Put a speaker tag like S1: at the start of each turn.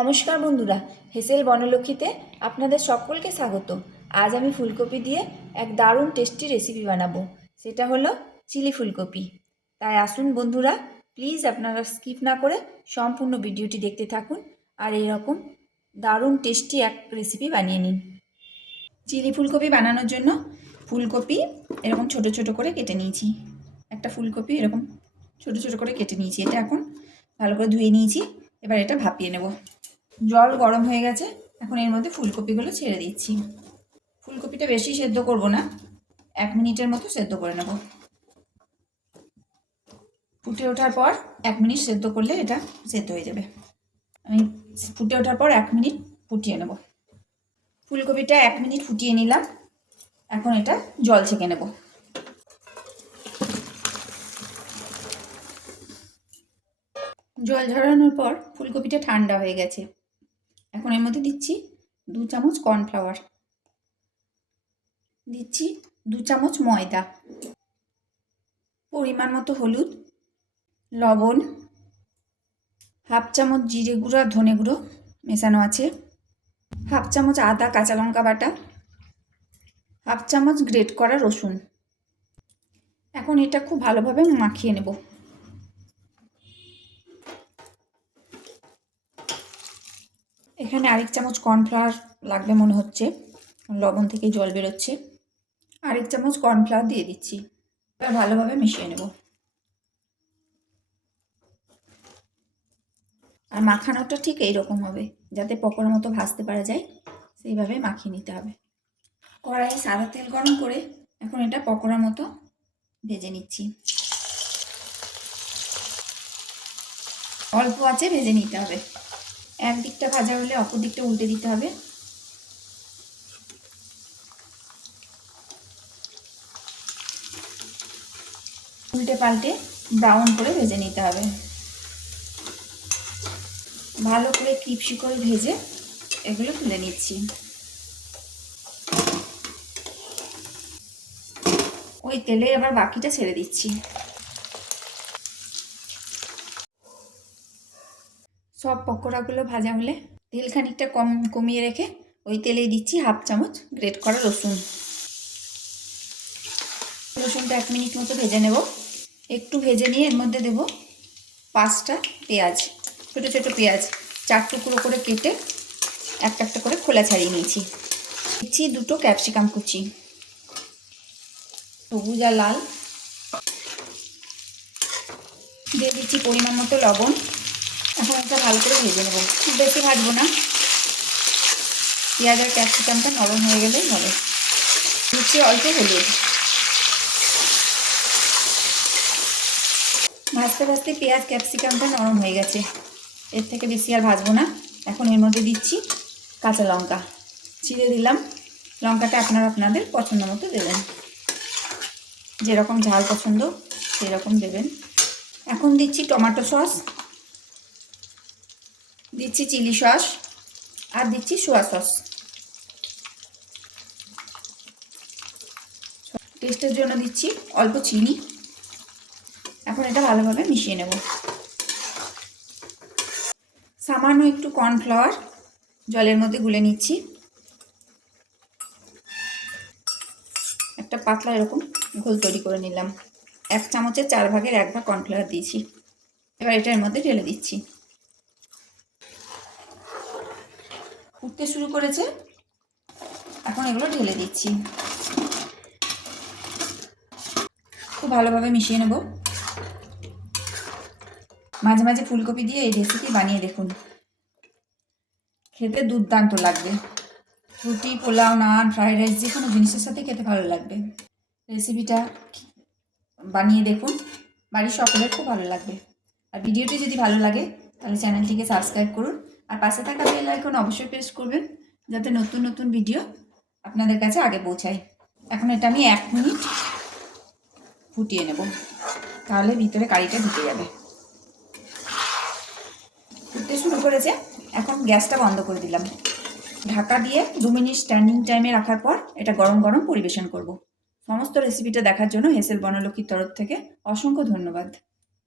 S1: নমস্কার বন্ধুরা, হেসেল বনলক্ষ্মীতে আপনাদের সকলকে স্বাগত। আজ আমি ফুলকপি দিয়ে এক দারুণ টেস্টি রেসিপি বানাবো। সেটা হলো চিলি ফুলকপি। তাই আসুন বন্ধুরা প্লিজ আপনারা স্কিপ না করে সম্পূর্ণ ভিডিওটি দেখতে থাকুন আর এরকম দারুণ টেস্টি এক রেসিপি বানিয়ে নিন। চিলি ফুলকপি বানানোর জন্য ফুলকপি এরকম ছোট ছোট করে কেটে নিয়েছি। একটা ফুলকপি এরকম ছোট ছোট করে কেটে নিয়েছি। এটা এখন ভালো করে ধুয়ে নিয়েছি। এবার এটা ভাপিয়ে নেব। জল গরম হয়ে গেছে, এখন এর মধ্যে ফুলকপিগুলো ছেড়ে দিচ্ছি। ফুলকপিটা বেশি সেদ্ধ করব না, এক মিনিটের মতো সেদ্ধ করে নেব। ফুটে ওঠার পর এক মিনিট সেদ্ধ করলে এটা সেদ্ধ হয়ে যাবে। আমি ফুটে ওঠার পর এক মিনিট ফুটিয়ে নেব। ফুলকপিটা এক মিনিট ফুটিয়ে নিলাম, এখন এটা জল ছেঁকে নেব। জল ঝরানোর পর ফুলকপিটা ঠান্ডা হয়ে গেছে। এখন এর মধ্যে দিচ্ছি দু চামচ কর্নফ্লাওয়ার দিচ্ছি দু চামচ ময়দা। পরিমাণ মতো হলুদ, লবণ, হাফ চামচ জিরে গুঁড়ো আর ধনে গুঁড়ো মেশানো আছে। হাফ চামচ আদা কাঁচা লঙ্কা বাটা, হাফ চামচ গ্রেট করা রসুন। এখন এটা খুব ভালোভাবে মাখিয়ে নেব। এখানে আরেক চামচ কর্নফ্লাওয়ার লাগবে মনে হচ্ছে। লবণ থেকে জল বেরোচ্ছে। আরেক চামচ কর্নফ্লাওয়ার দিয়ে দিচ্ছি। এবার ভালোভাবে মিশিয়ে নেব। আর মাখানোটা ঠিক এইরকম হবে, যাতে পকোড়ার মতো ভাজতে পারা যায়। সেইভাবে মাখিয়ে নিতে হবে। কড়াইয়ে সাদা তেল গরম করে এখন এটা পকোড়ার মতো ভেজে নিচ্ছি। অল্প আছে ভেজে নিতে হবে। এক দিকটা ভাজা হলে অপর দিকটা উল্টে দিতে হবে। উল্টে পাল্টে ব্রাউন করে ভেজে নিতে হবে। ভালো করে ক্রিপসি করে ভেজে এগুলো তুলে নিচ্ছি। ওই তেলে আবার বাকিটা ছেড়ে দিচ্ছি। সব পকোড়াগুলো ভাজা হলে তেল খানিকটা কম কমিয়ে রেখে ওই তেলেই দিচ্ছি হাফ চামচ গ্রেট করা রসুন। রসুনটা এক মিনিট মতো ভেজে নেব। একটু ভেজে নিয়ে এর মধ্যে দেব পাঁচটা পেঁয়াজ, ছোটো ছোটো পেঁয়াজ। চার টুকরো করে কেটে একটা একটা করে খোলা ছাড়িয়ে নিয়েছি। দিচ্ছি দুটো ক্যাপসিকাম কুচি, সবুজ আর লাল। দিয়ে দিচ্ছি পরিমাণ মতো লবণ। এখন এটা ভালো করে ভেজে নেব। খুব বেশি ভাজবো না। পেঁয়াজ আর ক্যাপসিকামটা নরম হয়ে গেলেই হবে। দিচ্ছি অল্প হলুদ। ভাজতে ভাজতে পেঁয়াজ, ক্যাপসিকামটা নরম হয়ে গেছে। এর থেকে বেশি আর ভাজবো না। এখন এর মধ্যে দিচ্ছি কাঁচা লঙ্কা। চিড়ে দিলাম। লঙ্কাটা আপনারা আপনাদের পছন্দ মতো দেবেন। যেরকম ঝাল পছন্দ, সেরকম দেবেন। এখন দিচ্ছি টমেটো সস। দিচ্ছি চিলি সস আর দিচ্ছি সোয়া সস। টেস্টের জন্য দিচ্ছি অল্প চিনি। এখন এটা ভালোভাবে মিশিয়ে নেব। সামান্য একটু কর্নফ্লাওয়ার জলের মধ্যে গুলে নিচ্ছি। একটা পাতলা এরকম ঘোল তৈরি করে নিলাম। এক চামচের চার ভাগের এক ভাগ কর্নফ্লাওয়ার দিয়েছি। এবার এটার মধ্যে ঢেলে দিচ্ছি। উঠতে শুরু করেছে। এখন এগুলো ঢেলে দিচ্ছি। খুব ভালোভাবে মিশিয়ে নেব। মাঝে মাঝে ফুলকপি দিয়ে এই রেসিপি বানিয়ে দেখুন। খেতে দুর্দান্ত লাগবে। রুটি, পোলাও, নান ফ্রাইড রাইস যে কোনো জিনিসের সাথে খেতে ভালো লাগবে। রেসিপিটা বানিয়ে দেখুন। বাড়ির সকলের খুব ভালো লাগবে। আর ভিডিওটি যদি ভালো লাগে, তাহলে চ্যানেলটিকে সাবস্ক্রাইব করুন। আর পাশে থাকা বেল আইকন অবশ্যই প্রেস করবেন, যাতে নতুন নতুন ভিডিও আপনাদের কাছে আগে পৌঁছায়। এখন এটা আমি এক মিনিট ফুটিয়ে নেব, তাহলে ভিতরে কারিটা ঢুকে যাবে। ফুটতে শুরু করেছে, এখন গ্যাসটা বন্ধ করে দিলাম। ঢাকা দিয়ে দু মিনিট স্ট্যান্ডিং টাইমে রাখার পর এটা গরম গরম পরিবেশন করব। সমস্ত রেসিপিটা দেখার জন্য হেসেল বনলক্ষ্মীর তরফ থেকে অসংখ্য ধন্যবাদ।